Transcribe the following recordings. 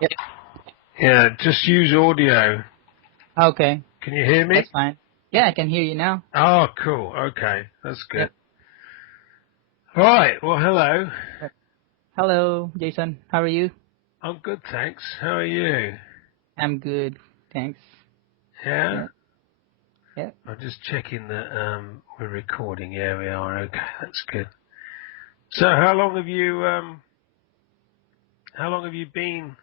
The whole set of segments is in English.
Yep. Yeah, just use audio. Okay. Can you hear me? That's fine. Yeah, I can hear you now. Oh, cool. Okay, that's good. Yep. Right. Well, hello. Yep. Hello, Jason. How are you? I'm good, thanks. How are you? I'm good. Thanks. Yeah. Yeah. Yeah. I'm just checking that we're recording. Yeah, we are. Okay, that's good. So, how long have you been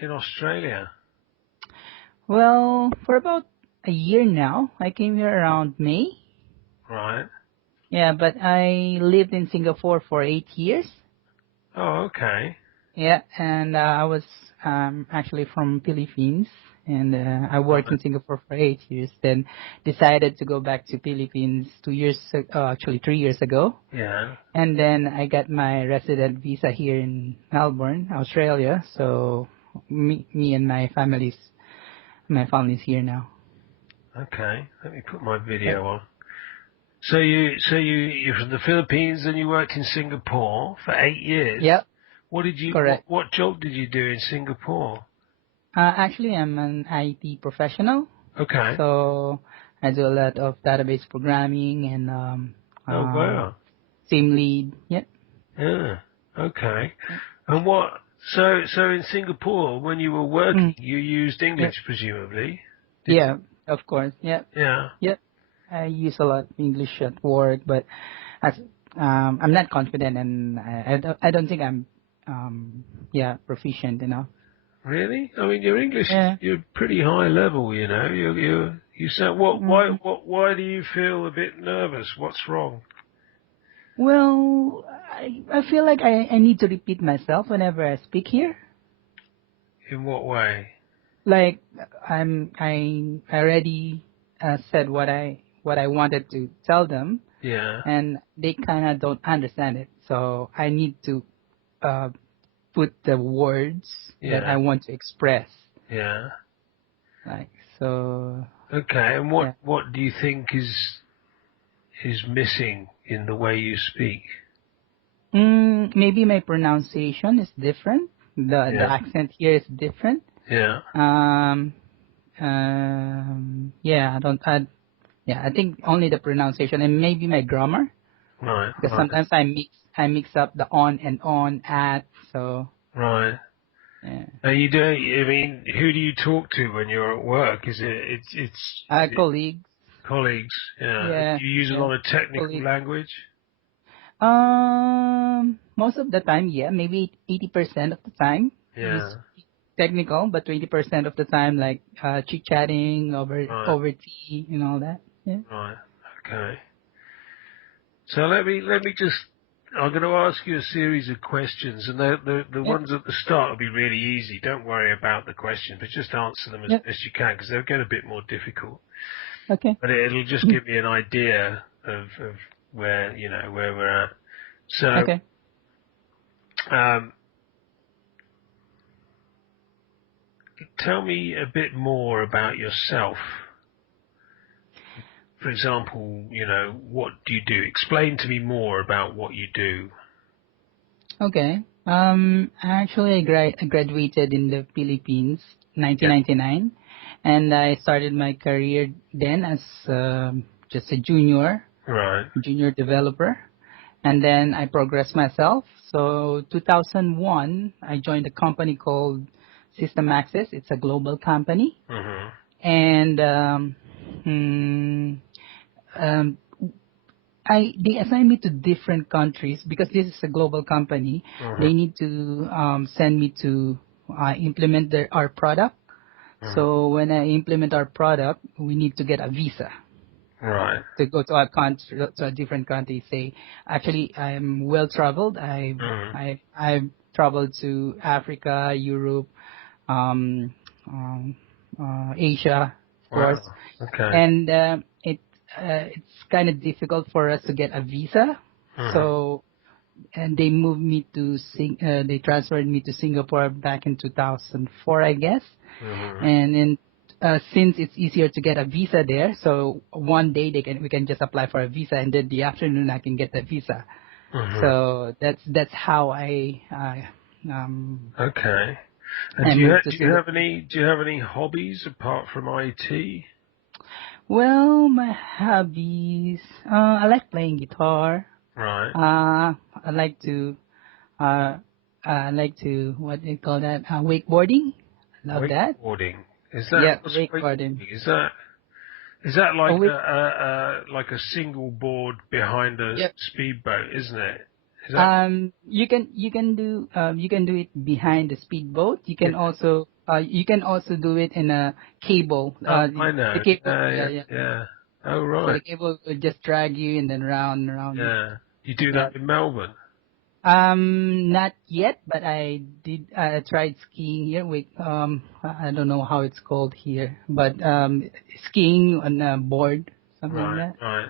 in Australia? Well, for about a year now. I came here around May. Right. Yeah, but I lived in Singapore for 8 years. Oh, okay. Yeah, and I was actually from Philippines, and I worked Right. in Singapore for 8 years. Then decided to go back to Philippines 2 years, actually 3 years ago. Yeah. And then I got my resident visa here in Melbourne, Australia. So me and my family's here now. Okay. Let me put my Yep. video on. So you're from the Philippines and you worked in Singapore for 8 years. Yep. What Correct. what job did you do in Singapore? Actually, I'm an IT professional, Okay. so I do a lot of database programming and Oh wow. team lead. Yep. Yeah. Okay. Yep. And so in Singapore when you were working Mm, you used yep. English presumably? Did Yeah. you? Of course. Yep. Yeah. Yep. I use a lot of English at work, but as I'm not confident, and I don't think I'm proficient enough. Really? I mean your English is Yeah. you're pretty high level, you know. You sound Mm, why do you feel a bit nervous? What's wrong? well, I feel like I need to repeat myself whenever I speak here. In what way? Like I already said what I wanted to tell them, Yeah. and they kind of don't understand it. So I need to uh, put the words that I Yeah. want to express. Yeah. Like so, Okay, and yeah. what do you think is missing in the way you speak? Maybe my pronunciation is different. The Yeah, accent here is different. yeah, Um, yeah, I think only the pronunciation and maybe my grammar, right, because right, sometimes I mix up the on and on at. So right. yeah. Are you doing? I mean, who do you talk to when you're at work? Is it Colleagues. colleagues? Yeah. Yeah, Do you use a yeah, lot of technical colleagues. language? Most of the time, yeah, maybe 80% of the time is Yeah, technical, but 20% of the time, like chit chatting right, over tea and all that. Yeah. right. Okay. So let me just. I'm going to ask you a series of questions, and the Yep. ones at the start will be really easy. Don't worry about the questions, but just answer them as Yep. best you can because they'll get a bit more difficult. Okay. But it'll just give me an idea of where where we're at. So, Okay. um, tell me a bit more about yourself. For example, what do you do? Explain to me more about what you do. Okay. Actually, I graduated in the Philippines, Yeah. 1999, and I started my career then as just a Right. junior developer, and then I progressed myself. So 2001, I joined a company called System Access. It's a global company, Mhm. and mm, um, they assign me to different countries because this is a global company. Mhm. They need to send me to implement our product. Mhm. So when I implement our product, we need to get a visa Right. to go to a country, to a different country. Say, actually, I'm well traveled. Mhm. I've traveled to Africa, Europe, um, um, Asia, of course, Wow. Okay. and it's kind of difficult for us to get a visa. Mhm. So and they transferred me to Singapore back in 2004, I guess. Mhm. And then since it's easier to get a visa there, so one day we can just apply for a visa, and then the afternoon I can get the visa. Mhm. So that's how I Okay. And I moved to do you have any hobbies apart from IT? Well, my hobbies. I like playing guitar. Right. I like to. Uh, I like to what do you call that? Wakeboarding. I love that. Wakeboarding. Yeah, What's wakeboarding. wakeboarding? Is that Oh, like wait. like a single board behind a Yep. speedboat, isn't it? Is that You can do it behind the speedboat. yeah. You can also do it in a cable. Oh, I The know. cable. Yeah, Yeah, yeah, yeah. yeah. Oh, So the right. cable will just drag you and then round, round. Yeah. You do Yeah. that in Melbourne? Not yet, but I did. I tried skiing here. I don't know how it's called here, but skiing on a board, something like Right, that. right.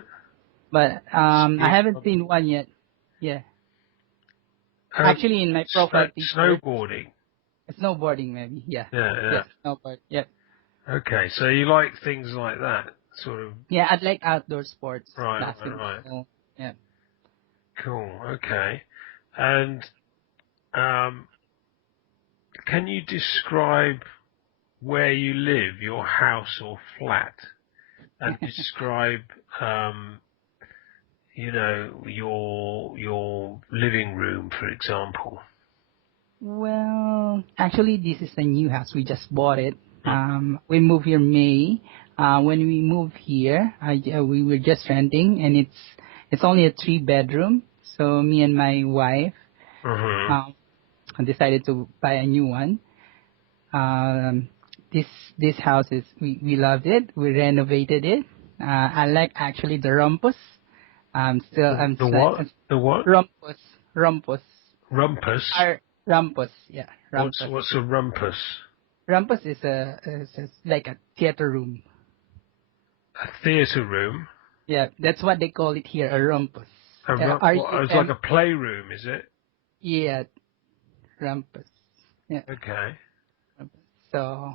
But I Skiing haven't on seen board. one yet. Yeah, actually, in my profile picture, Snowboarding. snowboarding maybe. Yeah, Yeah, yeah. yeah, snowboard. Yeah, Okay, so you like things like that, sort of. yeah. I like outdoor sports, Right, right, right. basketball. Yeah. Cool. Okay. And um, can you describe where you live, your house or flat, and describe, um, your living room, for example? Well, actually, this is a new house. We just bought it. Hmm. We moved here May. When we moved here, we were just renting, and it's only a 3 bedroom. So me and my wife Mm-hmm. um, decided to buy a new one. Um, this this house is we loved it. We renovated it. I like actually the rumpus. I'm The what? The what? rumpus rumpus. Rumpus. Our rumpus, yeah, rumpus. What's a rumpus? Rumpus is like a theater room. A theatre room. Yeah, that's what they call it here, a rumpus. R U It's like M. a playroom, is it? Yeah, rumpus. Yeah, Okay. rumpus. So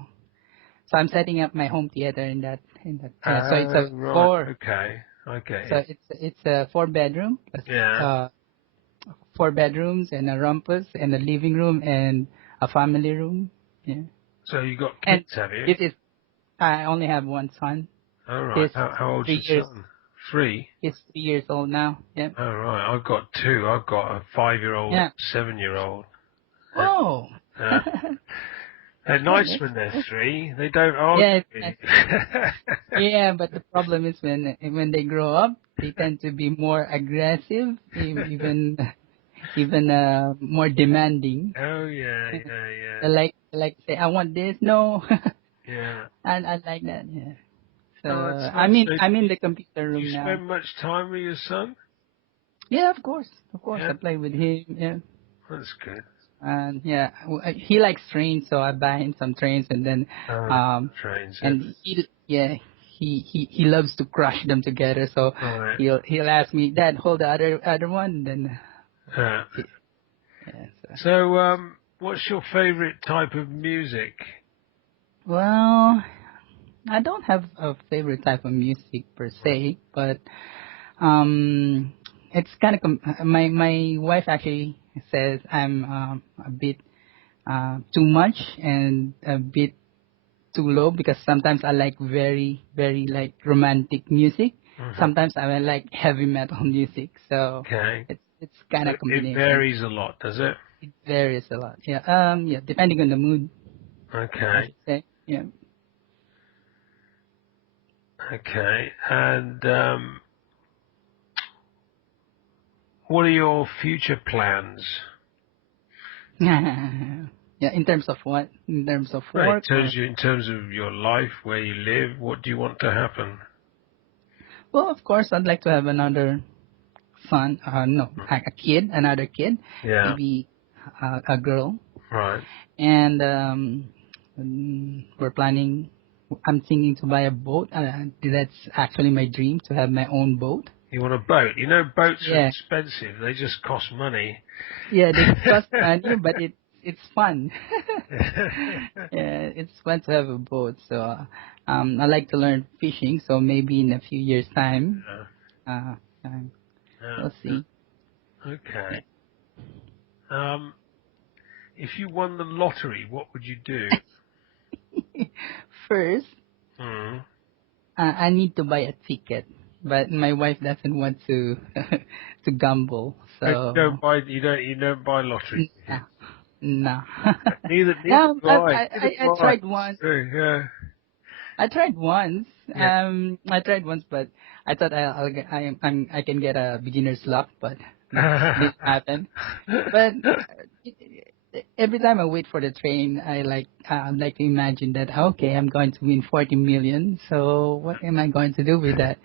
I'm setting up my home theater in that. Yeah, so it's Oh, a right. four. Okay. I get So you. it's a 4 bedroom. Yeah. 4 bedrooms and a rumpus and a living room and a family room. Yeah, So you got and kids, have you? this is I only have one son. All right. He's How old's three your years. son? 3. He's 3 years old now. Yeah. All right. I've got 2. I've got a 5-year-old, Yeah. 7-year-old. Uh, Oh. uh, they're Yeah, nice that's when they're cool. 3. They don't argue. Yeah, yeah, but the problem is when they grow up, they tend to be more aggressive, even more demanding. Oh yeah, yeah, yeah, They like say, I want this. No, yeah. and I like that. Yeah. So Oh, that's I'm nice. in So I'm in the computer do you room now. spend much time with your son? Yeah, of course, of course. Yeah, I play with him. Yeah. that's good. And yeah, he likes trains, so I buy him some trains, and then Oh, um, trains. Yeah. and he loves to crush them together. So All right. he'll ask me, Dad, hold the other one, and then Yeah. he, yeah. So. So, what's your favorite type of music? Well, I don't have a favorite type of music per se, but um, it's kind of my wife actually says I'm a bit too much and a bit too low because sometimes I like very, very like romantic music. Hmm. Sometimes I like heavy metal music. So Okay. it's kind So of it combination. varies a lot, does it? It varies a lot. Yeah. Yeah. Depending on the mood, I Okay. should say. Yeah. Okay. And what are your future plans? Yeah. In terms of what? In terms of Right. work or? In terms of your life, where you live, what do you want to happen? Well, of course, I'd like to have another son. No, a kid, another kid, Yeah. maybe a girl. Right. And we're planning. I'm thinking to buy a boat. That's actually my dream to have my own boat. You want a boat? You know, boats are Yeah, expensive. They just cost money. yeah, they cost money, but it's fun. Yeah, it's fun to have a boat. So I like to learn fishing. So maybe in a few years' time, Yeah. uh, Yeah. we'll Yeah. see. Yeah. Okay. Um, If you won the lottery, what would you do? First, Mm. I need to buy a ticket, but my wife doesn't want to to gamble, You so don't buy. You don't buy lottery no, tickets. no. Neither Yeah, do I. Neither I do I. tried once. Yeah. I tried once. Yeah. I tried once, but I thought I can get a beginner's luck, but no, didn't happen. But every time I wait for the train, I like to imagine that okay, I'm going to win 40 million. So what am I going to do with that?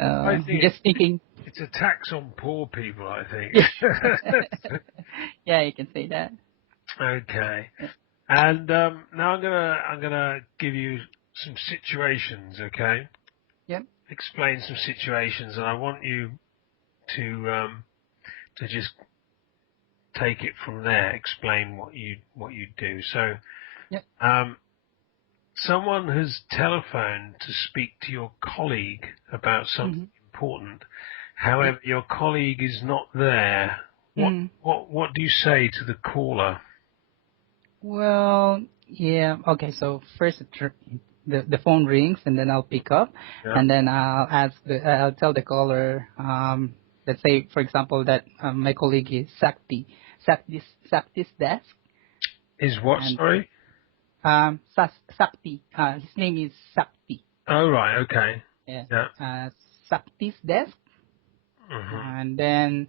I think Just thinking. it's a tax on poor people, I Yeah, think. yeah, you can say that. Okay. Yeah. And now I'm gonna give you some situations, okay? Yep. Explain some situations, and I want you to just take it from there. Explain what you do. So, Yep. um, someone has telephoned to speak to your colleague about something Mm-hmm. important. Yep. However, your colleague is not there. What Mm. what do you say to the caller? Well, yeah. Okay. So first, the phone rings, and then I'll pick up, Yeah. and then I'll tell the caller. Let's say, for example, that my colleague is Sakti's desk, Is what? and Sorry. Sakti. His name is Sakti. Oh right. Okay. Yeah. Yeah. Sakti's desk, Mhm. and then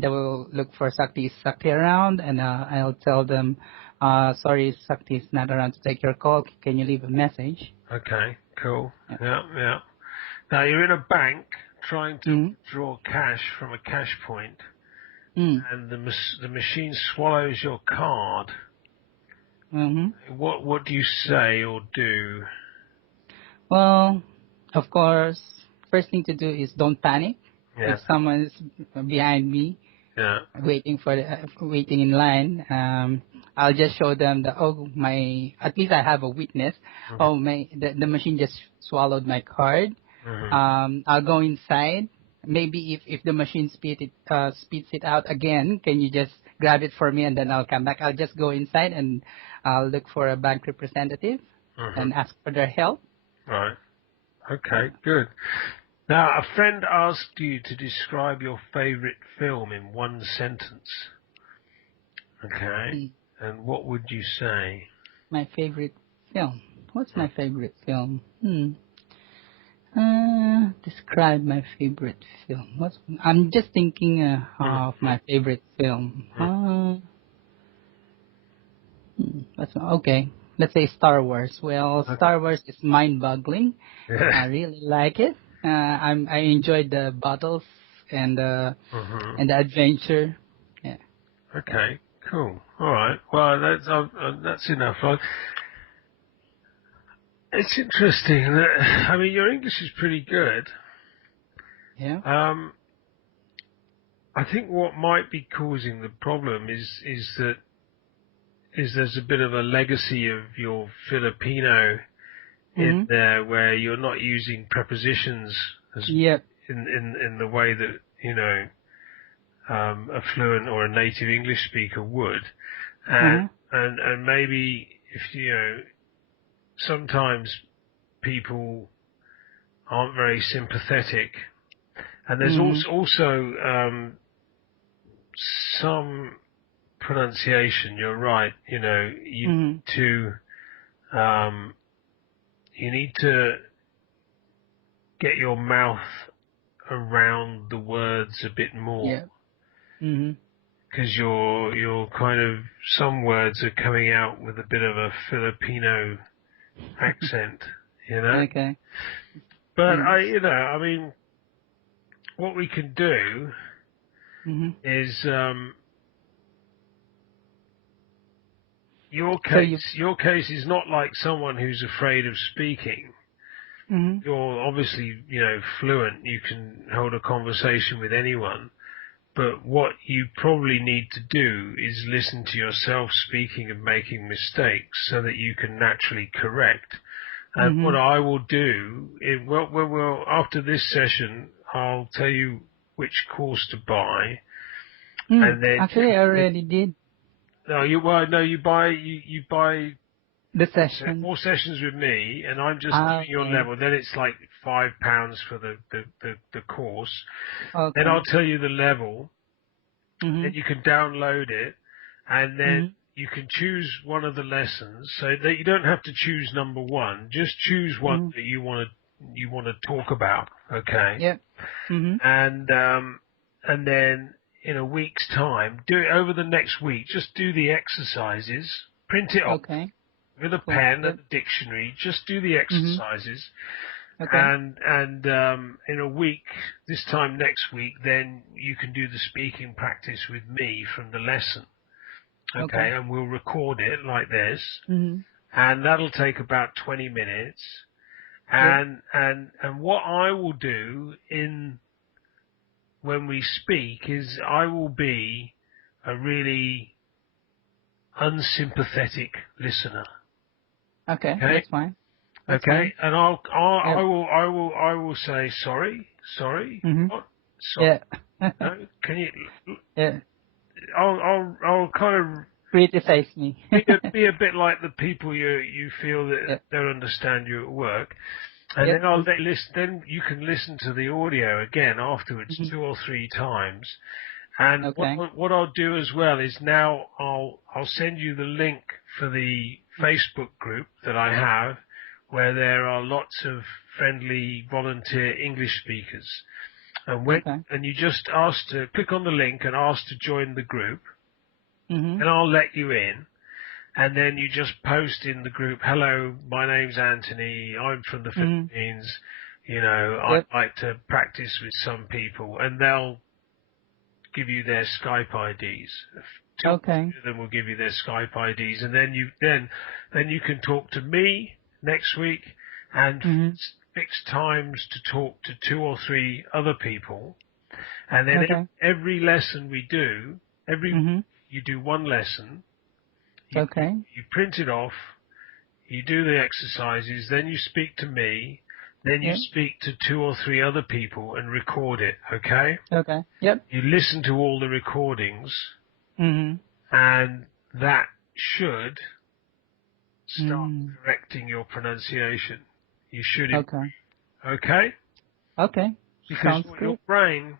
they will look for Sakti. Is Sakti around? And I'll tell them, sorry, Sakti is not around to take your call. Can you leave a message? Okay. Cool. Yeah. Yeah. Yeah. Now you're in a bank trying to Mm. withdraw cash from a cash point, Mm. and the machine swallows your card. Mm-hmm. What do you say or do? Well, of course, first thing to do is don't panic. Yeah. If someone's behind me, Yeah. waiting in line, I'll just show them that at least I have a witness. Mhm. Oh the machine just swallowed my card. Mhm. I'll go inside. Maybe if the machine spits it out again, can you just grab it for me and then I'll come back. I'll just go inside and I'll look for a bank representative Mhm. and ask for their help. Right. Yeah. Okay. Good. Now, a friend asked you to describe your favorite film in one sentence. Okay. Mm. And what would you say? My favorite film. What's Mm. my favorite film? Describe my favorite film. I'm just thinking Mhm. of my favorite film. Mhm. Okay. Let's say Star Wars. Well, Okay. Star Wars is mind-boggling. Yeah. I really like it. I enjoyed the battles and Mhm. and the adventure. Yeah. So Okay. Cool. All right. Well, that's enough. It's interesting that I mean your English is pretty good. yeah. Um, I think what might be causing the problem is there's a bit of a legacy of your Filipino in Mm-hmm. there where you're not using prepositions as Yep. in the way that a fluent or a native English speaker would, and Uh-huh. and maybe if sometimes people aren't very sympathetic, and there's Mm-hmm. also some pronunciation. You're right. Mm-hmm. To um, you need to get your mouth around the words a bit more Yep. Mm-hmm. because you're kind of some words are coming out with a bit of a Filipino accent, you know. Okay. But And I mean, what we can do mm-hmm. is So you. your case is not like someone who's afraid of speaking. Mm-hmm. You're obviously, fluent. You can hold a conversation with anyone. But what you probably need to do is listen to yourself speaking and making mistakes so that you can naturally correct. And Mm-hmm. what I will do, after this session, I'll tell you which course to buy, and then Actually, I already did. You buy The session. 4 sessions with me, and I'm just Ah, doing your okay. level. Then it's like £5 for the course. Then I'll Okay. tell you the level. Then Mhm. you can download it, and then Mhm. you can choose one of the lessons. So that you don't have to choose number one. Just choose one Mhm. that you want to talk about. Okay, Yep. Mhm. and then in a week's time, do it over the next week. Just do the exercises. Print it off Okay. with a Cool. pen and Yep. a dictionary. Just do the Mhm. exercises, Okay. and in a week, this time next week, then you can do the speaking practice with me from the lesson. Okay, Okay. and we'll record it like this, Mhm. and that'll take about 20 minutes. Yep. And what I will do in when we speak is I will be a really unsympathetic listener. Okay. Okay, That's fine. That's okay, fine. and Yep. I will say sorry, Mhm. what, sorry, Yeah. no, can you? Yeah. I'll kind of Criticize me. be a bit like the people you feel that Yep. don't understand you at work, and then Yep. I'll let listen. Then you can listen to the audio again afterwards, Mhm. 2 or 3 times. And Okay. what I'll do as well is now I'll send you the link for the Facebook group that I have, where there are lots of friendly volunteer English speakers. Okay. And you just ask to click on the link and ask to join the group, Mhm. and I'll let you in. And then you just post in the group, hello, my name's Anthony, I'm from the Mhm. Philippines, I'd Yep. like to practice with some people, and they'll give you their Skype IDs. Two or Okay. three of them will give you their Skype IDs, and then you can talk to me next week and Mhm. fix times to talk to 2 or 3 other people. And then Okay. every lesson we do, every week Mhm. you do one lesson, Okay. you print it off, you do the exercises, then you speak to me, then you Yep. speak to 2 or 3 other people and record it, okay? Okay. Yep. You listen to all the recordings, Mhm. and that should start Mm. correcting your pronunciation. You should Okay. improve, okay? Okay. Because Sounds your good. brain,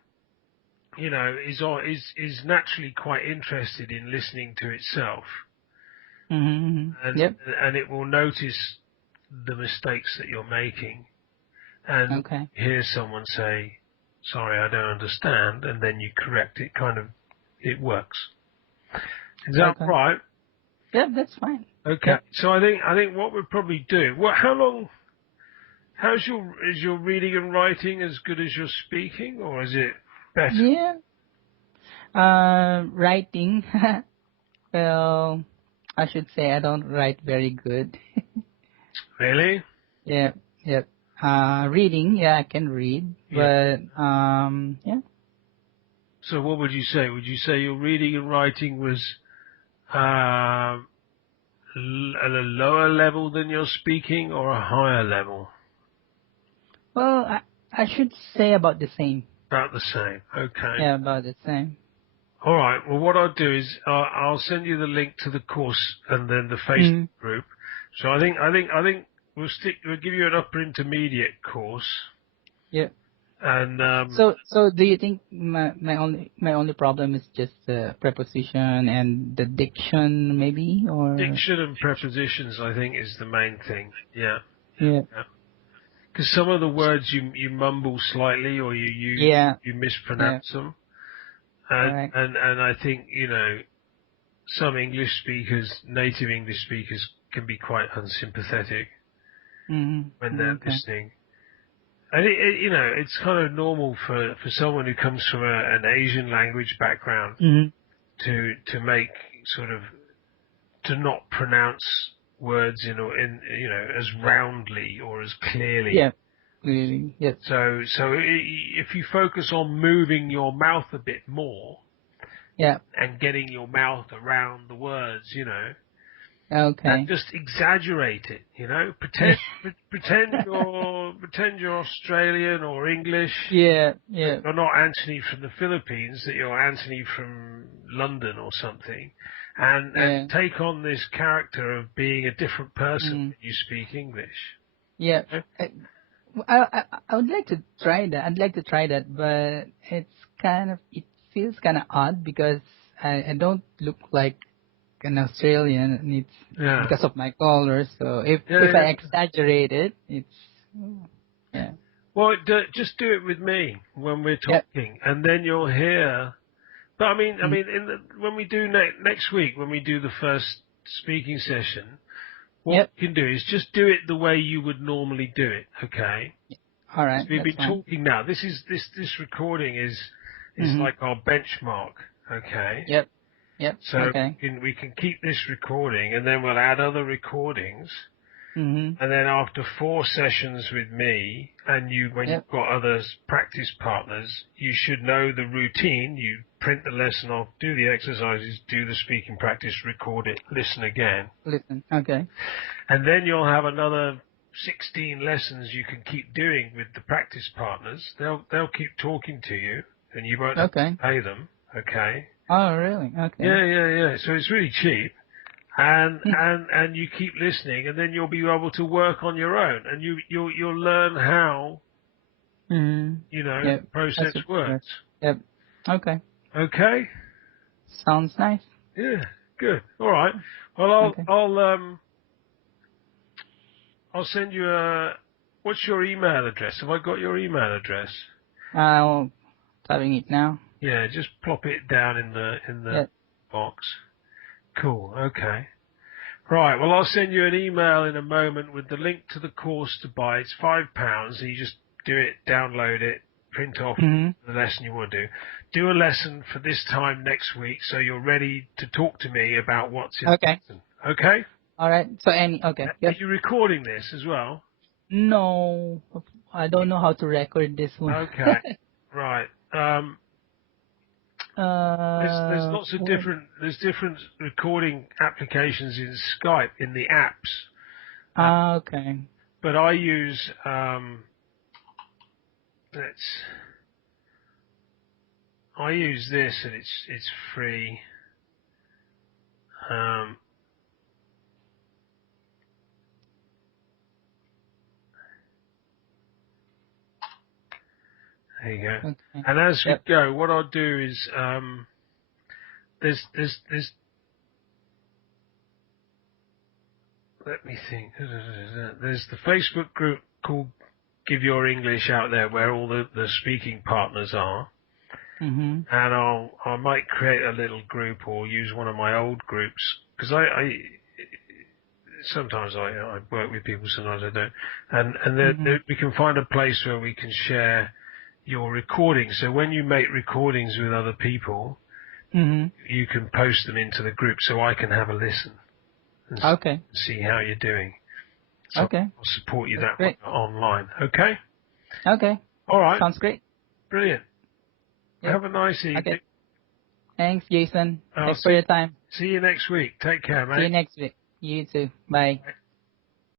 is naturally quite interested in listening to itself, Mhm. Mhm. and Yep. and it will notice the mistakes that you're making, and Okay. hear someone say, "Sorry, I don't understand," and then you correct it. It works. Is that Okay. right? Yep. That's fine. Okay. Yep. So I think what we'll probably do. How long? Is your reading and writing as good as your speaking, or is it better? Yeah. Writing. Well, I should say I don't write very good. Really? Yep. Yep. Reading. Yeah, I can read, Yeah. but yeah. So what would you say? Would you say your reading and writing was at a lower level than your speaking, or a higher level? Well, I should say about the same. About the same. Okay. Yeah, about the same. All right. Well, what I'll do is I'll send you the link to the course and then the Facebook Mm. group. So I think we'll give you an upper intermediate course, Yeah. and So do you think my only problem is just the preposition and the diction, maybe, or diction and prepositions, I think, is the main thing. Yeah. yeah, Yeah. Because some of the words you mumble slightly, or yeah, you yeah, mispronounce them, correct. and I think some English speakers, native English speakers, can be quite unsympathetic when Mm-hmm. they're Okay. listening. And it's kind of normal for someone who comes from an Asian language background Mm-hmm. to make sort of to not pronounce words as roundly or as clearly. Yeah. Really. Yes. If you focus on moving your mouth a bit more Yeah. and getting your mouth around the words, and Okay. just exaggerate it, pretend you're Australian or English, Yeah. that Yeah. you're not Anthony from the Philippines, that you're Anthony from London or something, and Yeah. take on this character of being a different person Mm. when you speak English. Yeah. Okay? I would like to try that. I'd like to try that, but it feels kind of odd because I don't look like an Australian, and it's Yeah. because of my color. So Yeah, if I yeah. exaggerate it, it's yeah. Well, just do it with me when we're Yep. talking, and then you'll hear. But Mm. when we do next week, when we do the first speaking session, what Yep. you can do is just do it the way you would normally do it. Okay? All Because right. we've That's been fine. talking now. This recording is Mm-hmm. like our benchmark. Okay? Yep. Yep. So Okay. we can keep this recording, and then we'll add other recordings. Mm-hmm. And then after 4 sessions with me, and when Yep. you've got other practice partners, you should know the routine. You print the lesson off, do the exercises, do the speaking practice, record it, listen again. Listen. Okay. And then you'll have another 16 lessons you can keep doing with the practice partners. They'll keep talking to you, and you won't have to Okay. pay them. Okay? Oh, really? Okay. Yeah. So it's really cheap. And you keep listening, and then you'll be able to work on your own, and you'll learn how Mm-hmm. the Yep. process That's what. works. Yep. Okay. Okay? Sounds nice. Yeah, good. All right. Well, Okay. I'll send you a. What's your email address? Have I got your email address? I'll typing it now. Yeah, just plop it down in the Yep. box. Cool. Okay. Right, well, I'll send you an email in a moment with the link to the course to buy. It's £5, and you just do it, download it, print off Mm-hmm. the lesson you want to do. Do a lesson for this time next week so you're ready to talk to me about what's in Okay. the lesson. Okay? All right. So okay. Are Yep. you recording this as well? No, I don't know how to record this one. Okay. Right. There's lots of What? different recording applications in Skype in the apps, Okay. but I use I use this, and it's free. Um, there you go. Okay. And as we Yep. go, what I'll do is there's let me think. There's the Facebook group called Give Your English out there, where all the speaking partners are. Mhm. And I might create a little group or use one of my old groups, because I sometimes I work with people, sometimes I don't, and Mhm. we can find a place where we can share your recordings. So when you make recordings with other people, Mhm. you can post them into the group so I can have a listen and Okay. see how you're doing. So Okay. I'll support you That's that way great. online. Okay? Okay. All right. Sounds great. Brilliant. Yep. Have a nice evening. Okay. Thanks, Jason. I'll Thanks for your time. see you next week. Take care, See you mate. next week. You too. Bye. Bye.